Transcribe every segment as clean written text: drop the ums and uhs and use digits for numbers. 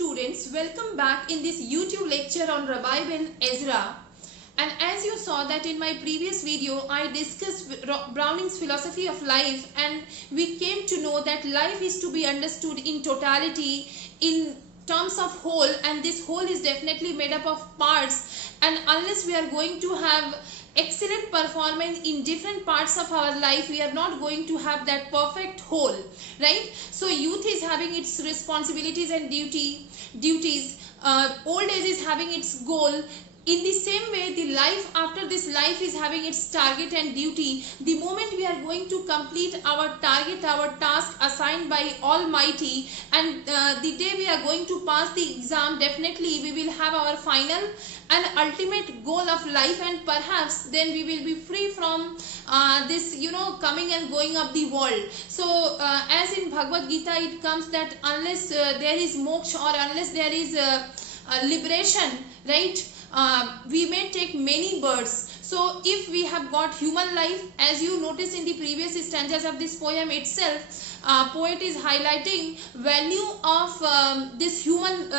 students, welcome back in this YouTube lecture on Rabbi ben Ezra. And as you saw that in my previous video, I discussed Browning's philosophy of life, and we came to know that life is to be understood in totality, in terms of whole, and this whole is definitely made up of parts, and unless we are going to have excellent performance in different parts of our life, we are not going to have that perfect whole, right? So youth is having its responsibilities and duties, old age is having its goal. In the same way, the life after this life is having its target and duty. The moment we are going to complete our target, our task assigned by Almighty, and the day we are going to pass the exam, definitely we will have our final and ultimate goal of life, and perhaps then we will be free from this, coming and going of the world. So as in Bhagavad Gita it comes that unless there is moksha, or unless there is liberation, right, we may take many births. So if we have got human life, as you notice in the previous stanzas of this poem itself, poet is highlighting value of this human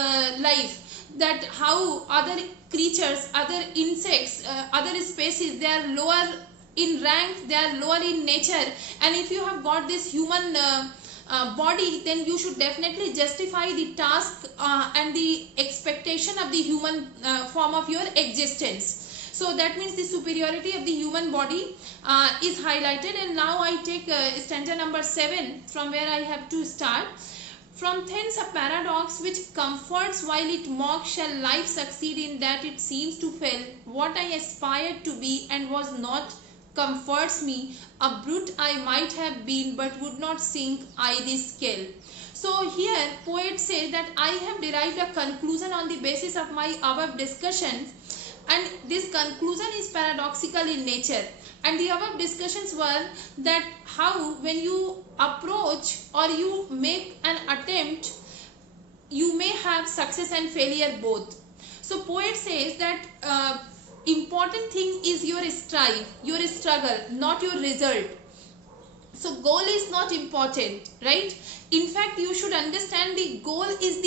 life, that how other creatures, other insects, other species, they are lower in rank, they are lower in nature, and if you have got this human body, then you should definitely justify the task and the expectation of the human form of your existence. So that means the superiority of the human body is highlighted. And now I take stanza number 7 from where I have to start. From thence a paradox which comforts while it mocks, shall life succeed in that it seems to fail? What I aspired to be and was not comforts me. A brute I might have been, but would not sink I this scale. So here poet says that I have derived a conclusion on the basis of my above discussions, and this conclusion is paradoxical in nature. And the above discussions were that how when you approach or you make an attempt, you may have success and failure both. So poet says that important thing is your strive, your struggle, not your result. So goal is not important, right? In fact, you should understand the goal is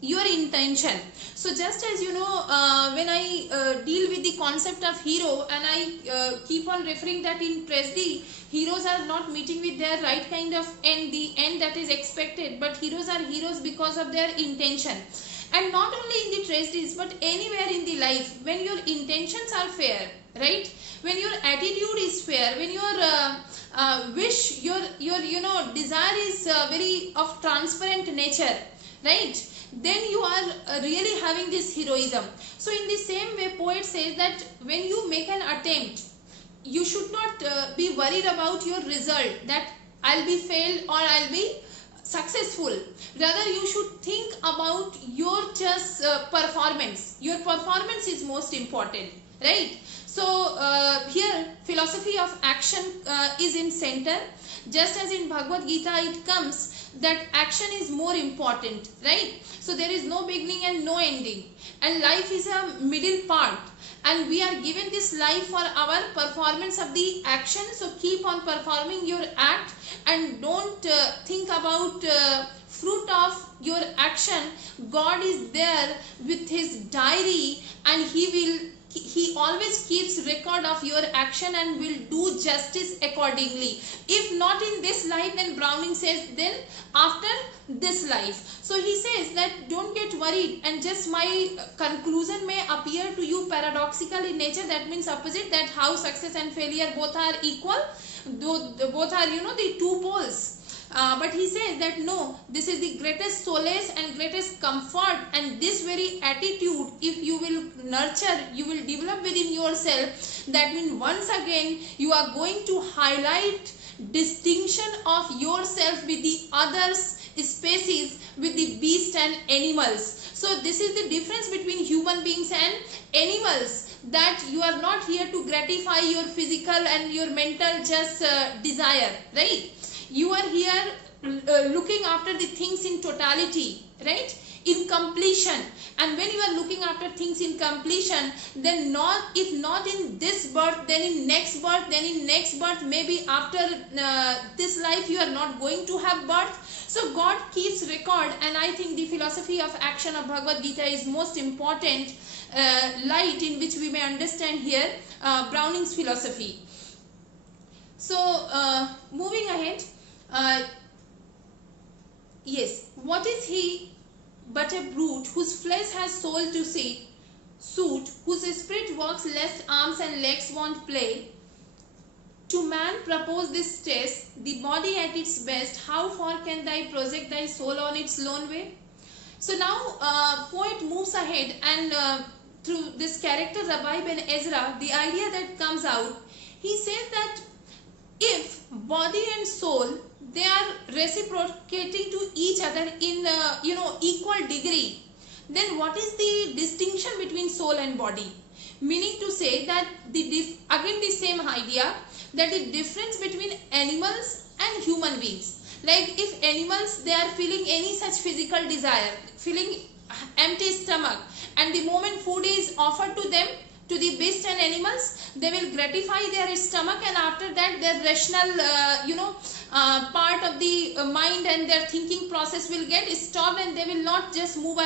your intention. So just as when I deal with the concept of hero, and I keep on referring that in tragedy, heroes are not meeting with their right kind of end, the end that is expected, but heroes are heroes because of their intention. And not only in the tragedies, but anywhere in the life, when your intentions are fair, right, when your attitude is fair, when your wish, your desire is very of transparent nature, right, then you are really having this heroism. So in the same way, poet says that when you make an attempt, you should not be worried about your result, that I'll be failed or I'll be successful. Rather, you should think about your just performance. Your performance is most important, right? So here philosophy of action is in center. Just as in Bhagavad Gita it comes that action is more important, right? So there is no beginning and no ending, and life is a middle part, and we are given this life for our performance of the action. So keep on performing your act, and don't think about fruit of your action. God is there with his diary, and he always keeps record of your action and will do justice accordingly. If not in this life, then Browning says then after this life. So he says that don't get worried, and just my conclusion may appear to you paradoxical in nature. That means opposite, that how success and failure both are equal, both are the two poles. But he says that no, this is the greatest solace and greatest comfort, and this very attitude, if you will nurture, you will develop within yourself, that means once again you are going to highlight distinction of yourself with the others species, with the beast and animals. So this is the difference between human beings and animals, that you are not here to gratify your physical and your mental just desire, right? You are here looking after the things in totality, right, in completion. And when you are looking after things in completion, then not, if not in this birth, then in next birth, then in next birth, maybe after this life you are not going to have birth. So God keeps record, and I think the philosophy of action of Bhagavad Gita is most important light in which we may understand here Browning's philosophy. So moving ahead, yes, what is he but a brute whose flesh has soul to suit, whose spirit works lest arms and legs won't play? To man propose this test, the body at its best, how far can thy project thy soul on its lone way? So now poet moves ahead, and through this character Rabbi Ben Ezra, the idea that comes out, he says that if body and soul, they are reciprocating to each other in equal degree, then what is the distinction between soul and body? Meaning to say that again the same idea, that the difference between animals and human beings, like if animals, they are feeling any such physical desire, feeling empty stomach, and the moment food is offered to them, to the beasts and animals, they will gratify their stomach, and after that their rational part of the mind and their thinking process will get stopped, and they will not just move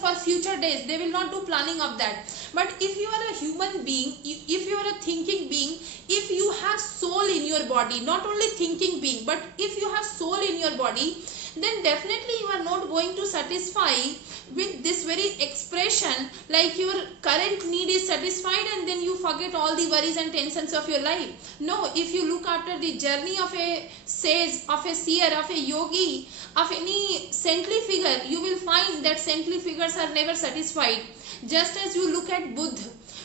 for future days, they will not do planning of that. But if you are a human being, if you are a thinking being, if you have soul in your body, not only thinking being, but if you have soul in your body, then definitely you are not going to satisfy with this very expression, like your current need is satisfied and then you forget all the worries and tensions of your life. No, if you look after the journey of a sage, of a seer, of a yogi, of any saintly figure, you will find that saintly figures are never satisfied. Just as you look at Buddha,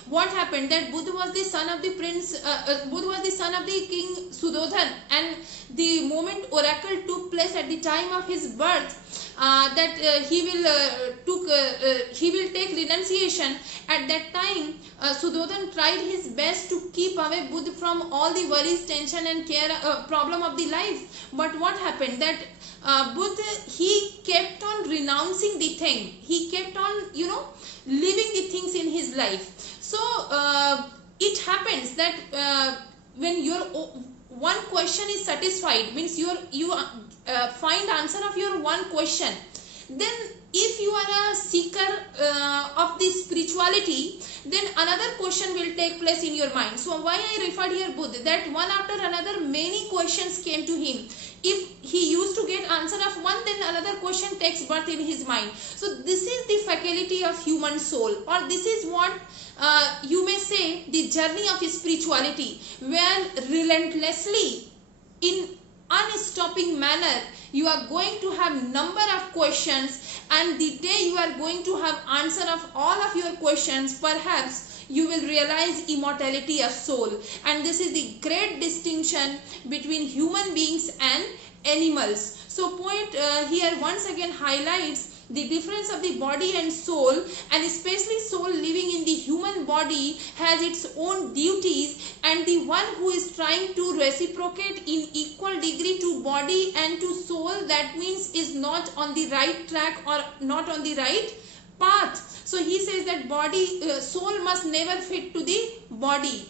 what happened, that Buddha was the son of the Buddha was the son of the king Sudodhan, and the moment oracle took place at the time of his birth, that he will take renunciation, at that time Sudodhan tried his best to keep away Buddha from all the worries, tension and care, problem of the life. But what happened, that Buddha, he kept on renouncing the thing, he kept on living the things in his life. So it happens that when your one question is satisfied, means you find answer of your one question, then if you are a seeker of the spirituality, then another question will take place in your mind. So why I referred here Buddha, that one after another many questions came to him. If he used to get answer of one, then another question takes birth in his mind. So this is the faculty of human soul, or this is what you may say the journey of spirituality, where relentlessly, in unstopping manner, you are going to have number of questions, and the day you are going to have answer of all of your questions, perhaps you will realize immortality of soul. And this is the great distinction between human beings and animals. So poet here once again highlights the difference of the body and soul, and especially soul living in the human body has its own duties, and the one who is trying to reciprocate in equal degree to body and to soul, that means is not on the right track or not on the right path. So he says that soul must never fit to the body,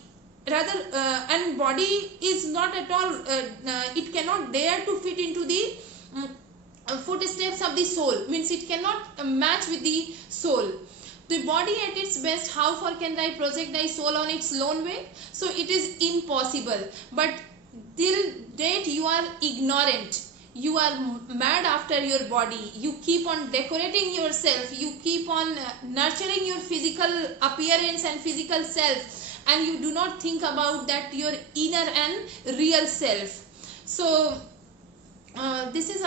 rather and body is not at all it cannot dare to fit into the footsteps of the soul, means it cannot match with the soul. The body at its best, how far can thy project thy soul on its lone way? So it is impossible. But till date you are ignorant, you are mad after your body, you keep on decorating yourself, you keep on nurturing your physical appearance and physical self, and you do not think about that your inner and real self. So this is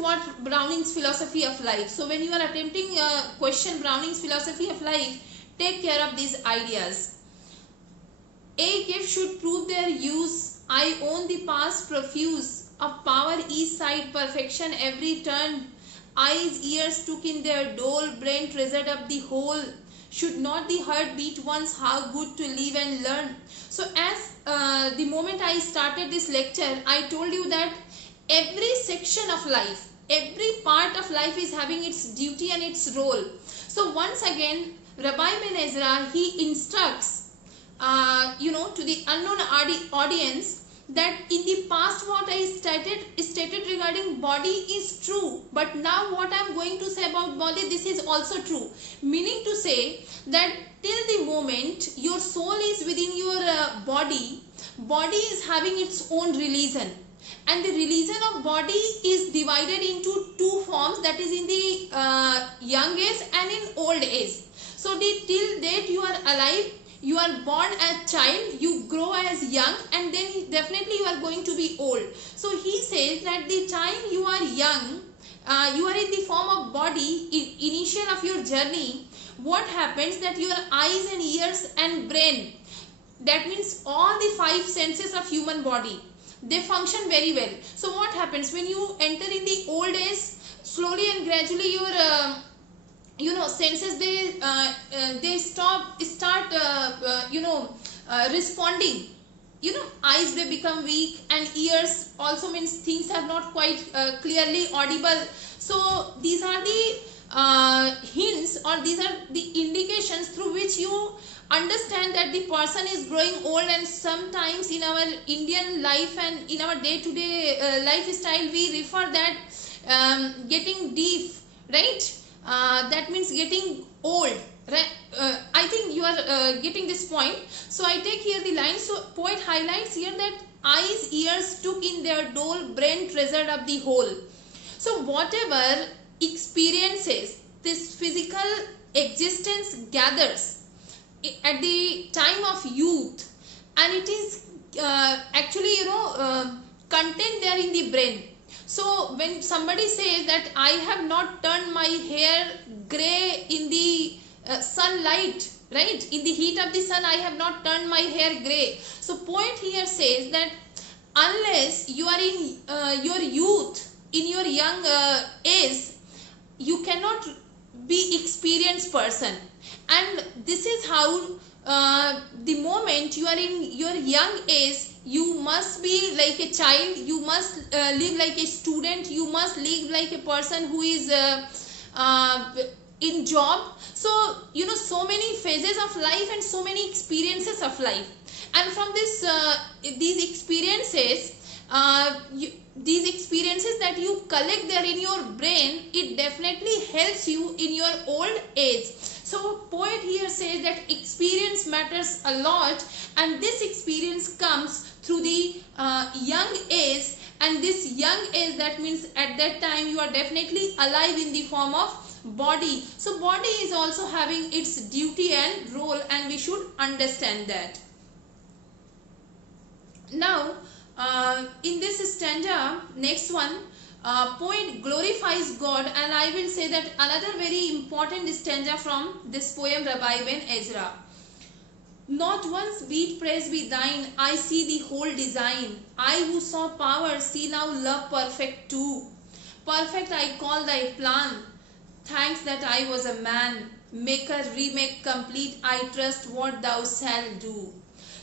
what Browning's philosophy of life. So when you are attempting question Browning's philosophy of life, take care of these ideas. A gift should prove their use, I own the past profuse, of power each side, perfection every turn, eyes, ears took in their dole, brain treasured up the whole, should not the heart beat once, how good to live and learn. So as the moment I started this lecture, I told you that every section of life, every part of life is having its duty and its role. So once again, Rabbi Ben Ezra, he instructs, to the unknown audience that in the past what I stated regarding body is true, but now what I am going to say about body, this is also true. Meaning to say that till the moment your soul is within your body is having its own religion, and the religion of body is divided into two forms, that is in the young age and in old age. So till date you are alive, you are born as child, you grow as young, and then definitely you are going to be old. So he says that the time you are young, you are in the form of body, initial of your journey. What happens that your eyes and ears and brain, that means all the five senses of human body, they function very well. So what happens when you enter in the old age, slowly and gradually your senses they start responding. Eyes they become weak, and ears also means things are not quite clearly audible. So these are the hints, or these are the indications through which you understand that the person is growing old. And sometimes in our Indian life and in our day-to-day lifestyle, we refer that getting deep, right? That means getting old, right? I think you are getting this point. So I take here the line. So poet highlights here that eyes, ears took in their dole, brain treasured up the whole. So whatever experiences this physical existence gathers at the time of youth, and it is actually content there in the brain. So when somebody says that I have not turned my hair grey in the sunlight, right, in the heat of the sun, I have not turned my hair grey. So poet here says that unless you are in your youth, in your young age, you cannot be experienced person. And this is how the moment you are in your young age, you must be like a child, you must live like a student, you must live like a person who is in job. So so many phases of life and so many experiences of life, and from this these experiences that you collect there in your brain, it definitely helps you in your old age. So poet here says that experience matters a lot, and this experience comes through the young age. And this young age, that means at that time you are definitely alive in the form of body. So body is also having its duty and role, and we should understand that. Now in this stanza, next one, poet glorifies God, and I will say that another very important stanza from this poem, Rabbi Ben Ezra. Not once beat praise be thine, I see the whole design. I who saw power see now love perfect too. Perfect I call thy plan. Thanks that I was a man. Maker, remake, complete, I trust what thou shalt do.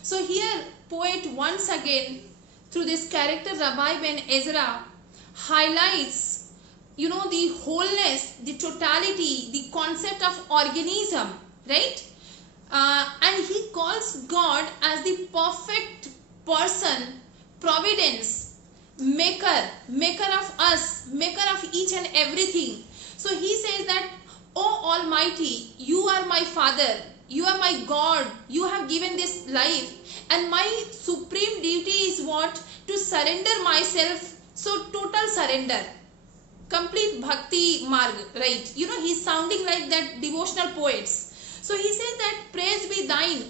So here poet once again through this character Rabbi Ben Ezra highlights the wholeness, the totality, the concept of organism, right? And he calls God as the perfect person, providence, maker of us, maker of each and everything. So he says that, O Almighty, you are my Father, you are my God, you have given this life, and my supreme duty is what? To surrender myself. So total surrender, complete bhakti marg, right? He's sounding like that devotional poets. So he says that praise be thine,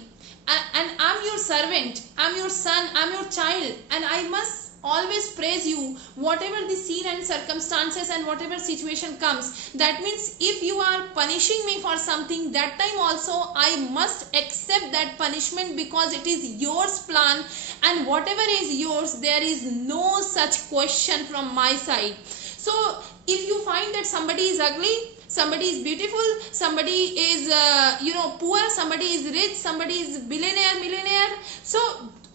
and I'm your servant, I'm your son, I'm your child, and I must always praise you whatever the scene and circumstances and whatever situation comes. That means if you are punishing me for something, that time also I must accept that punishment, because it is yours plan, and whatever is yours, there is no such question from my side. So if you find that somebody is ugly, somebody is beautiful, somebody is poor, somebody is rich, somebody is billionaire, millionaire, so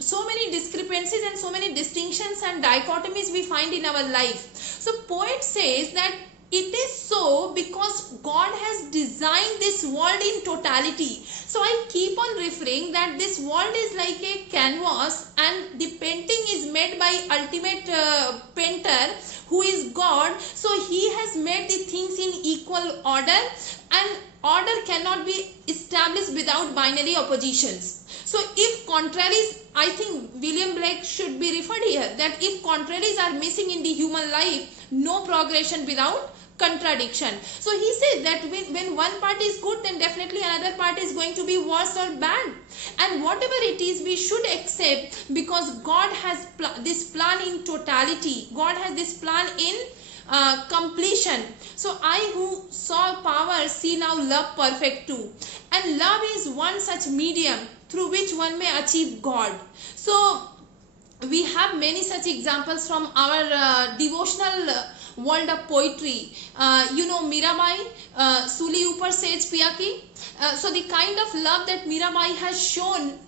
so many discrepancies and so many distinctions and dichotomies we find in our life. So poet says that it is so because God has designed this world in totality. So I keep on referring that this world is like a canvas and the painting is made by ultimate painter who is God. So he has made the things in equal order, and order cannot be established without binary oppositions. So if contraries, I think William Blake should be referred here, that if contraries are missing in the human life, no progression without contradiction. So he says that when one part is good, then definitely another part is going to be worse or bad. And whatever it is, we should accept, because God has this plan in totality. God has this plan in completion. So I who saw power see now love perfect too. And love is one such medium through which one may achieve God. So we have many such examples from our devotional world of poetry. Mirabai, Suli Upar Sej Piyaki. So the kind of love that Mirabai has shown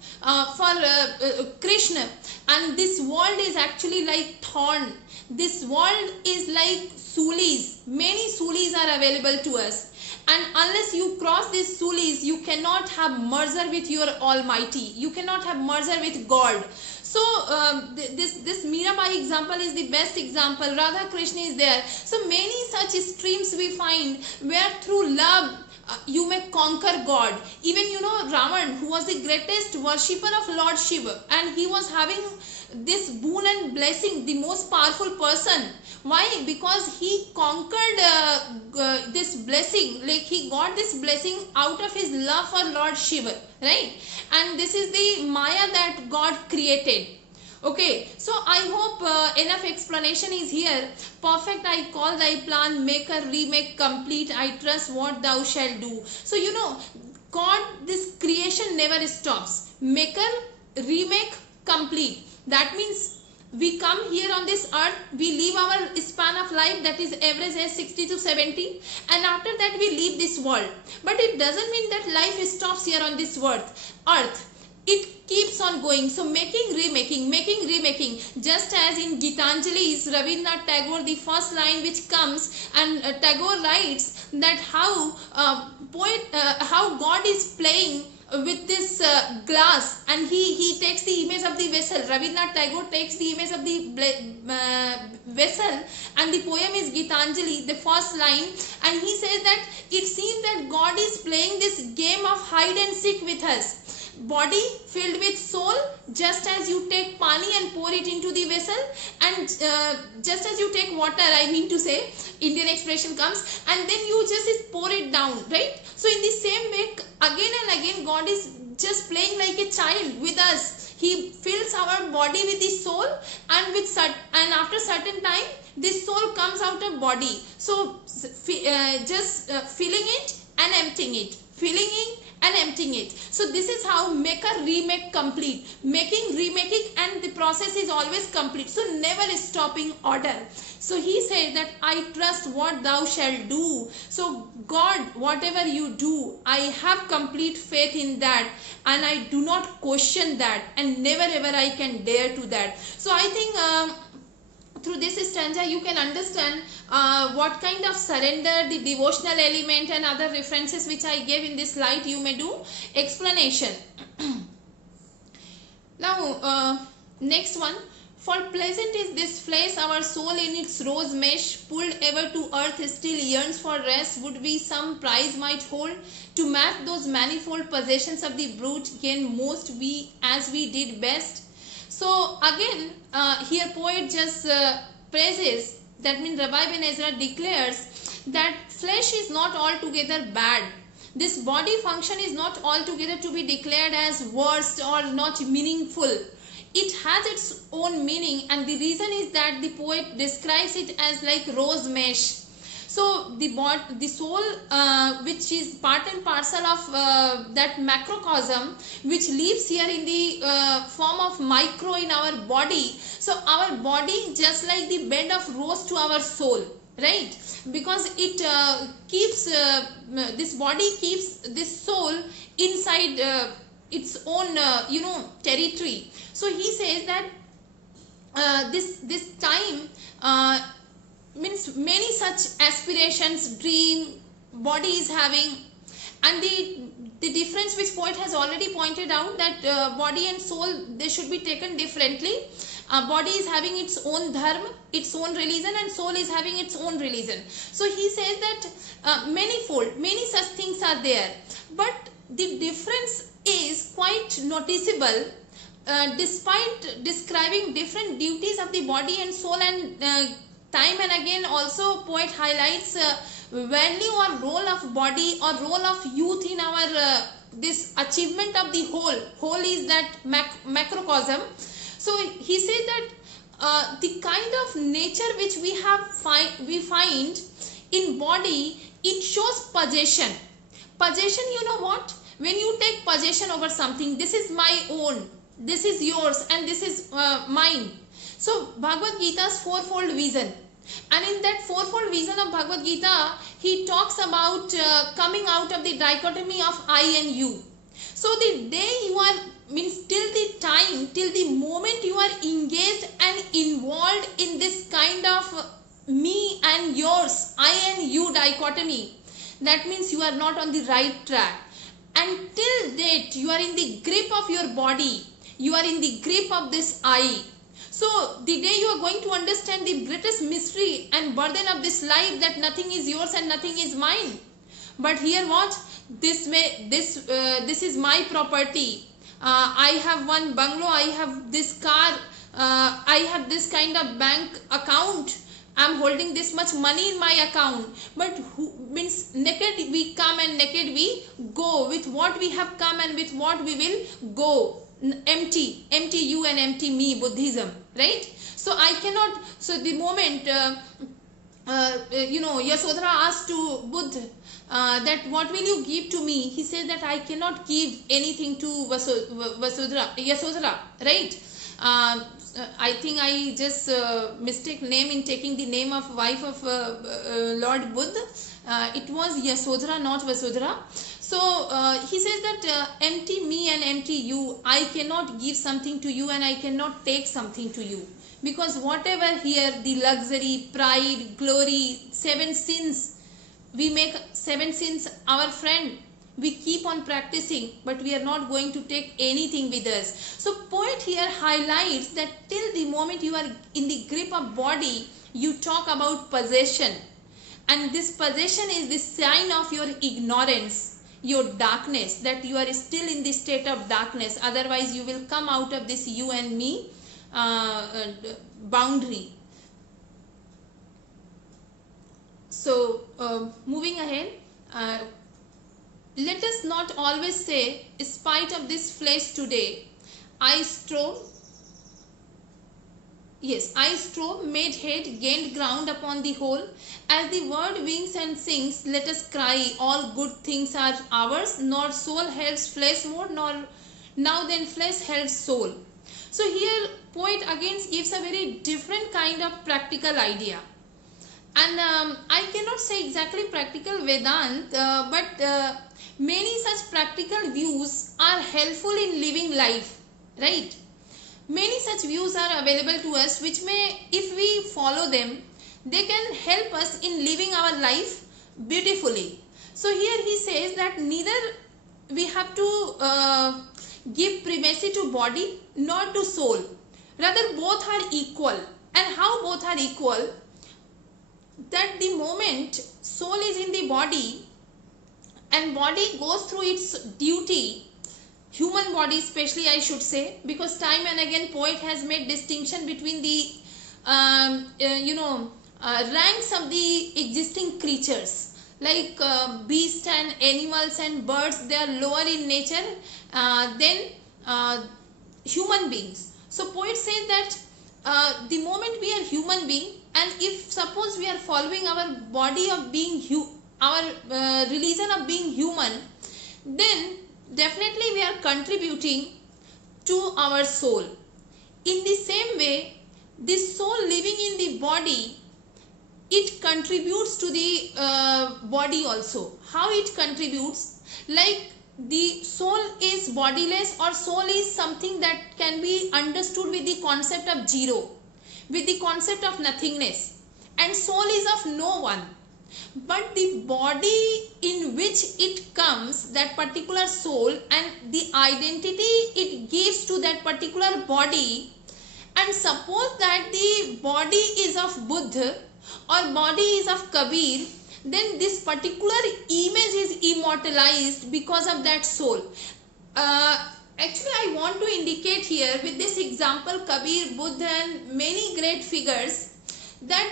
for Krishna, and this world is actually like thorn. This world is like sulis. Many sulis are available to us. And unless you cross these sulis, you cannot have merger with your Almighty. You cannot have merger with God. So this Mirabai example is the best example. Radha Krishna is there. So many such streams we find where through love you may conquer God. Even Ravan, who was the greatest worshipper of Lord Shiva, and he was having this boon and blessing, the most powerful person. Why? Because he conquered this blessing, like he got this blessing out of his love for Lord Shiva, right? And this is the Maya that God created. Okay, so I hope enough explanation is here. Perfect I call thy plan, maker, remake, complete, I trust what thou shalt do. So God, this creation never stops. Maker, remake, complete. That means we come here on this earth, we live our span of life, that is average age 60 to 70, and after that we leave this world. But it doesn't mean that life stops here on this earth. It keeps on going. So making, remaking. Just as in Gitanjali is Rabindranath Tagore, the first line which comes, and Tagore writes that how God is playing with this glass, and he takes the image of the vessel. Rabindranath Tagore takes the image of the vessel, and the poem is Gitanjali, the first line, and he says that it seems that God is playing this game of hide and seek with us. Body filled with soul, just as you take pani and pour it into the vessel, and just as you take water, I mean to say, Indian expression comes, and then you just pour it down, right? So in the same way, again and again, God is just playing like a child with us. He fills our body with the soul, and after certain time, this soul comes out of body. So just filling it and emptying it, filling it and emptying it. So this is how maker, remake, complete. Making, remaking, and the process is always complete. So never stopping order. So he said that I trust what thou shalt do. So God, whatever you do, I have complete faith in that, and I do not question that, and never ever I can dare to that. So I think through this stanza you can understand what kind of surrender, the devotional element, and other references which I gave in this slide you may do explanation. Now next one. For pleasant is this flesh, our soul in its rose mesh, pulled ever to earth still yearns for rest. Would we some prize might hold, to map those manifold possessions of the brute, gain most we as we did best. So again here poet just praises, that means Rabbi Ben Ezra declares that flesh is not altogether bad. This body function is not altogether to be declared as worst or not meaningful. It has its own meaning, and the reason is that the poet describes it as like rose mesh. So the soul, which is part and parcel of that macrocosm, which lives here in the form of micro in our body. So our body just like the bed of rose to our soul, right? Because it keeps this body keeps this soul inside its own territory. So he says that this time means many such aspirations, dream, body is having, and the difference which poet has already pointed out, that body and soul, they should be taken differently. Body is having its own dharma, its own religion, and soul is having its own religion. So he says that many such things are there, but the difference is quite noticeable. Despite describing different duties of the body and soul, and time and again also poet highlights value or role of body or role of youth in our this achievement of the whole is that macrocosm. So he said that the kind of nature which we find in body, it shows possession. You know what, when you take possession over something, this is my own, this is yours, and this is mine. So Bhagavad Gita's fourfold vision, and in that fourfold vision of Bhagavad Gita, he talks about coming out of the dichotomy of I and you. So the day you are, means till the moment you are engaged and involved in this kind of me and yours, I and you dichotomy, that means you are not on the right track. Until date you are in the grip of your body, you are in the grip of this I. So the day you are going to understand the greatest mystery and burden of this life, that nothing is yours and nothing is mine, but here what, this is my property. I have one bungalow, I have this car, I have this kind of bank account, I am holding this much money in my account. But means naked we come and naked we go. With what we have come and with what we will go. Empty you and empty me, Buddhism, right? So I cannot, so the moment Yasodhara asked to Buddha that what will you give to me, he said that I cannot give anything to Yasodhara, right? I think I just mistake name in taking the name of wife of Lord Buddha. It was Yasodhara, not Vasudhara. So he says that empty me and empty you, I cannot give something to you and I cannot take something to you. Because whatever here, the luxury, pride, glory, 7 sins, we make 7 sins our friend. We keep on practicing, but we are not going to take anything with us. So poet here highlights that till the moment you are in the grip of body, you talk about possession. And this possession is the sign of your ignorance, your darkness, that you are still in the state of darkness. Otherwise you will come out of this you and me boundary. So moving ahead, let us not always say, in spite of this flesh today, I strove, made head, gained ground upon the whole. As the word wings and sings, let us cry, all good things are ours, nor soul helps flesh more, nor now then flesh helps soul. So here poet again gives a very different kind of practical idea. And I cannot say exactly practical Vedanta, but many such practical views are helpful in living life, right? Many such views are available to us, which may, if we follow them, they can help us in living our life beautifully. So here he says that neither we have to give primacy to body nor to soul. Rather both are equal. And how both are equal? That the moment soul is in the body and body goes through its duty, human body especially I should say, because time and again poet has made distinction between the ranks of the existing creatures, like beasts and animals and birds, they are lower in nature than human beings. So poet says that the moment we are human being, and if suppose we are following our body of being our religion of being human, then definitely we are contributing to our soul. In the same way, this soul living in the body, it contributes to the body also. How it contributes? Like the soul is bodiless, or soul is something that can be understood with the concept of zero, with the concept of nothingness, and soul is of no one. But the body in which it comes, that particular soul, and the identity it gives to that particular body, and suppose that the body is of Buddha or body is of Kabir, then this particular image is immortalized because of that soul. Actually, I want to indicate here with this example, Kabir, Buddha and many great figures, that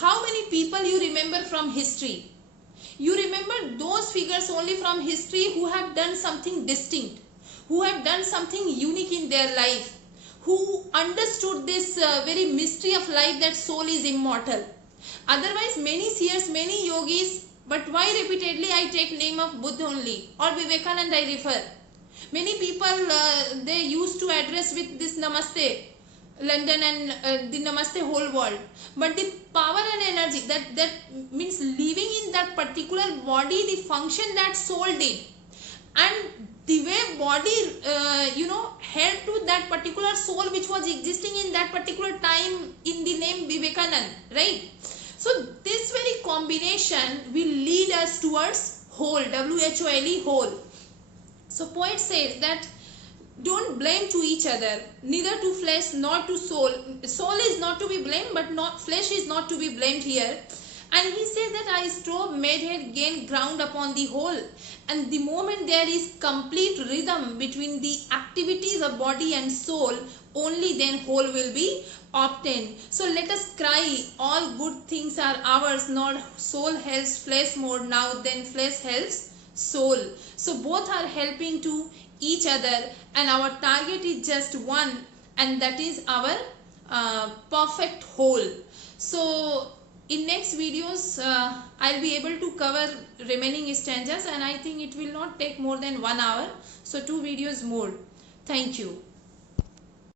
how many people you remember from history. You remember those figures only from history who have done something distinct, who have done something unique in their life, who understood this very mystery of life, that soul is immortal. Otherwise, many seers, many yogis, but why repeatedly I take name of Buddha only, or Vivekananda I refer. Many people they used to address with this Namaste London and the Namaste whole world, but the power and energy that means living in that particular body, the function that soul did, and the way body held to that particular soul which was existing in that particular time in the name Vivekananda, right? So this very combination will lead us towards whole, WHOLE, whole. So poet says that don't blame to each other, neither to flesh nor to soul. Soul is not to be blamed, but not flesh is not to be blamed here. And he says that I strove, made head, gain ground upon the whole. And the moment there is complete rhythm between the activities of body and soul, only then whole will be obtained. So let us cry, all good things are ours, nor soul helps flesh more now than flesh helps soul. So both are helping to each other, and our target is just one, and that is our perfect whole. So in next videos I'll be able to cover remaining stanzas, and I think it will not take more than 1 hour, so 2 videos more. Thank you.